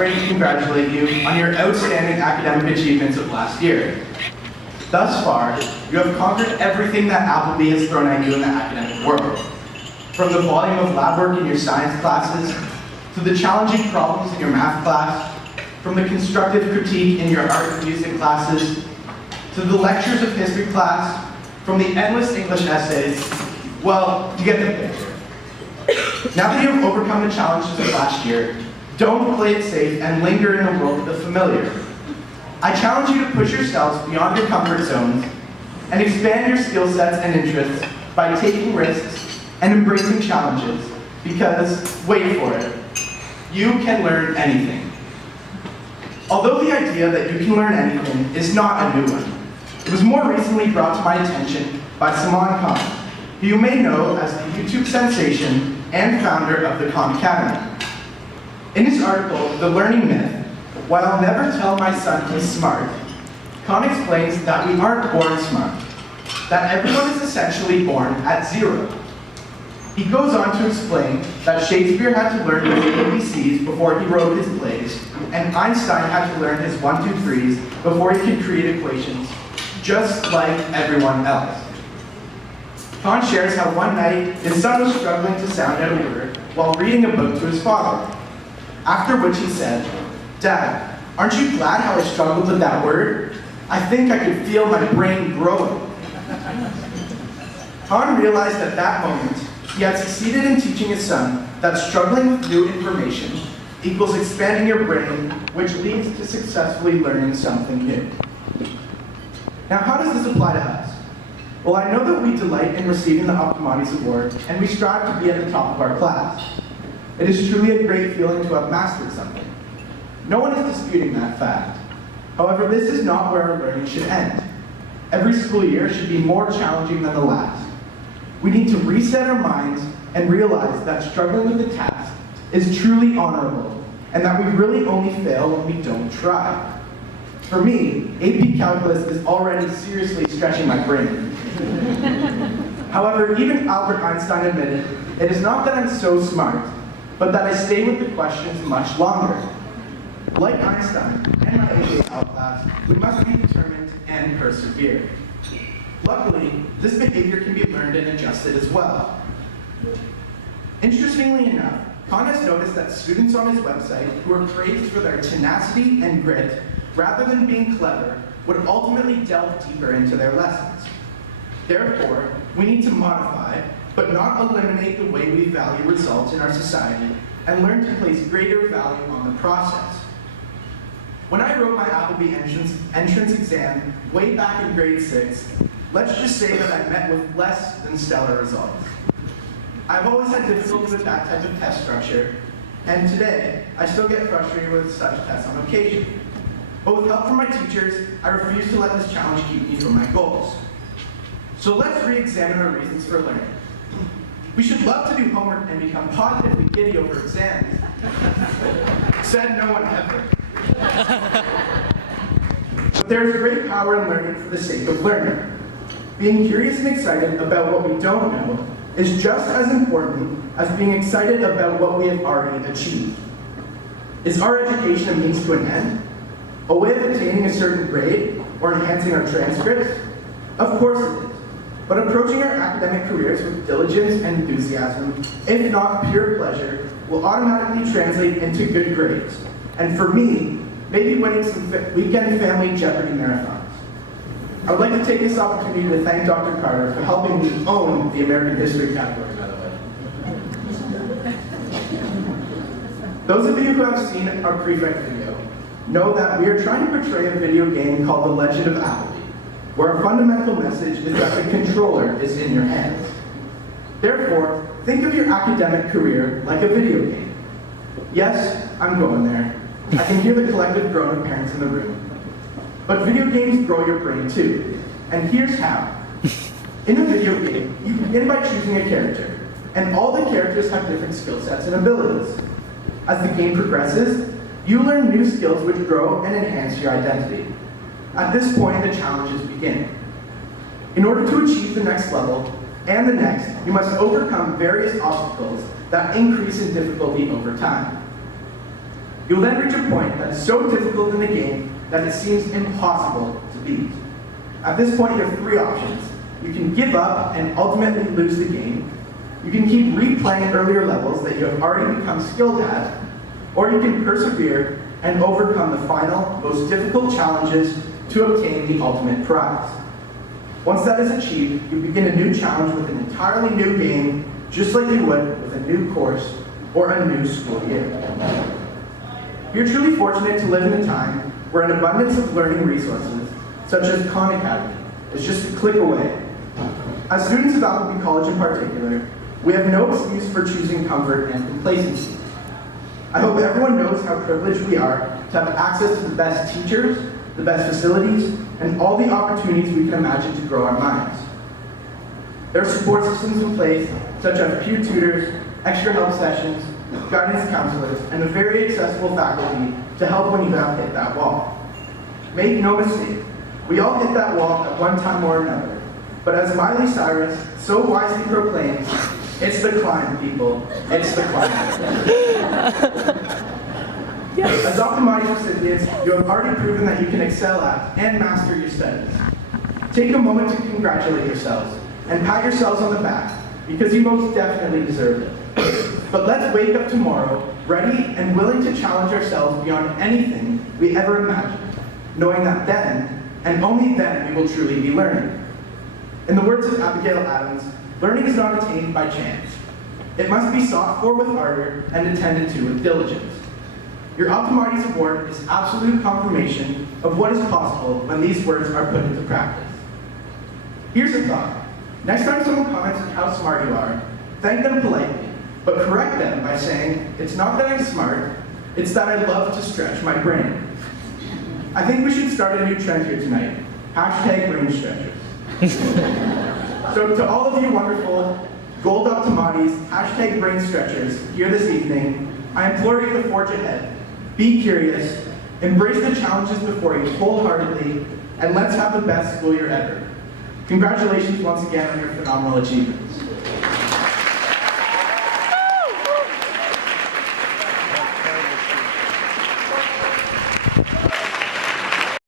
celebrate and congratulate you on your outstanding academic achievements of last year. Thus far, you have conquered everything that Appleby has thrown at you in the academic world. From the volume of lab work in your science classes, to the challenging problems in your math class, from the constructive critique in your art and music classes, to the lectures of history class, from the endless English essays, well, you get the picture. Now that you have overcome the challenges of last year, don't play it safe and linger in the world of the familiar. I challenge you to push yourselves beyond your comfort zones and expand your skill sets and interests by taking risks and embracing challenges, because, wait for it, you can learn anything. Although the idea that you can learn anything is not a new one, it was more recently brought to my attention by Salman Khan, who you may know as the YouTube sensation and founder of the Khan Academy. In his article, The Learning Myth, Why I'll Never Tell My Son He's Smart, Khan explains that we aren't born smart, that everyone is essentially born at 0. He goes on to explain that Shakespeare had to learn his ABCs before he wrote his plays, and Einstein had to learn his 1, 2, 3s before he could create equations, just like everyone else. Khan shares how one night his son was struggling to sound out a word while reading a book to his father, after which he said, "Dad, aren't you glad how I struggled with that word? I think I could feel my brain growing." Khan realized at that moment he had succeeded in teaching his son that struggling with new information equals expanding your brain, which leads to successfully learning something new. Now, how does this apply to us? Well, I know that we delight in receiving the Optimates award, and we strive to be at the top of our class. It is truly a great feeling to have mastered something. No one is disputing that fact. However, this is not where our learning should end. Every school year should be more challenging than the last. We need to reset our minds and realize that struggling with the task is truly honorable, and that we really only fail when we don't try. For me, AP Calculus is already seriously stretching my brain. However, even Albert Einstein admitted, it is not that I'm so smart, but that I stay with the questions much longer. Like Einstein and my AP Cal class, we must be determined and persevere. Luckily, this behavior can be learned and adjusted as well. Interestingly enough, Khan has noticed that students on his website who are praised for their tenacity and grit, rather than being clever, would ultimately delve deeper into their lessons. Therefore, we need to modify, but not eliminate the way we value results in our society, and learn to place greater value on the process. When I wrote my Appleby entrance exam way back in grade 6, let's just say that I met with less than stellar results. I've always had difficulty with that type of test structure, and today, I still get frustrated with such tests on occasion. But with help from my teachers, I refuse to let this challenge keep me from my goals. So let's re-examine our reasons for learning. We should love to do homework and become positively giddy over exams. Said no one ever. But there is great power in learning for the sake of learning. Being curious and excited about what we don't know is just as important as being excited about what we have already achieved. Is our education a means to an end? A way of attaining a certain grade or enhancing our transcripts? Of course it is. But approaching our academic careers with diligence and enthusiasm, if not pure pleasure, will automatically translate into good grades. And for me, maybe winning some weekend family Jeopardy marathons. I would like to take this opportunity to thank Dr. Carter for helping me own the American History category, by the way. Those of you who have seen our prefect video know that we are trying to portray a video game called The Legend of Appleby, where our fundamental message is that the controller is in your hands. Therefore, think of your academic career like a video game. Yes, I'm going there. I can hear the collective groan of parents in the room. But video games grow your brain too. And here's how. In a video game, you begin by choosing a character, and all the characters have different skill sets and abilities. As the game progresses, you learn new skills which grow and enhance your identity. At this point, the challenges begin. In order to achieve the next level, and the next, you must overcome various obstacles that increase in difficulty over time. You'll then reach a point that is so difficult in the game that it seems impossible to beat. At this point, you have three options. You can give up and ultimately lose the game. You can keep replaying earlier levels that you have already become skilled at, or you can persevere and overcome the final, most difficult challenges to obtain the ultimate prize. Once that is achieved, you begin a new challenge with an entirely new game, just like you would with a new course or a new school year. You're truly fortunate to live in a time where an abundance of learning resources, such as Khan Academy, is just a click away. As students of Appleby College in particular, we have no excuse for choosing comfort and complacency. I hope everyone knows how privileged we are to have access to the best teachers, the best facilities, and all the opportunities we can imagine to grow our minds. There are support systems in place, such as peer tutors, extra help sessions, guidance counselors, and a very accessible faculty to help when you have hit that wall. Make no mistake, we all hit that wall at one time or another. But as Miley Cyrus so wisely proclaims, it's the climb, people. It's the climb. As Optimates recipients, you have already proven that you can excel at and master your studies. Take a moment to congratulate yourselves and pat yourselves on the back, because you most definitely deserve it. But let's wake up tomorrow, ready and willing to challenge ourselves beyond anything we ever imagined, knowing that then, and only then, we will truly be learning. In the words of Abigail Adams, learning is not attained by chance. It must be sought for with ardor and attended to with diligence. Your Optimates Award is absolute confirmation of what is possible when these words are put into practice. Here's a thought. Next time someone comments on how smart you are, thank them politely, but correct them by saying, it's not that I'm smart, it's that I love to stretch my brain. I think we should start a new trend here tonight. #brain stretchers. So to all of you wonderful Gold Optimates #brain stretchers here this evening, I implore you to forge ahead. Be curious, embrace the challenges before you wholeheartedly, and let's have the best school year ever. Congratulations once again on your phenomenal achievements.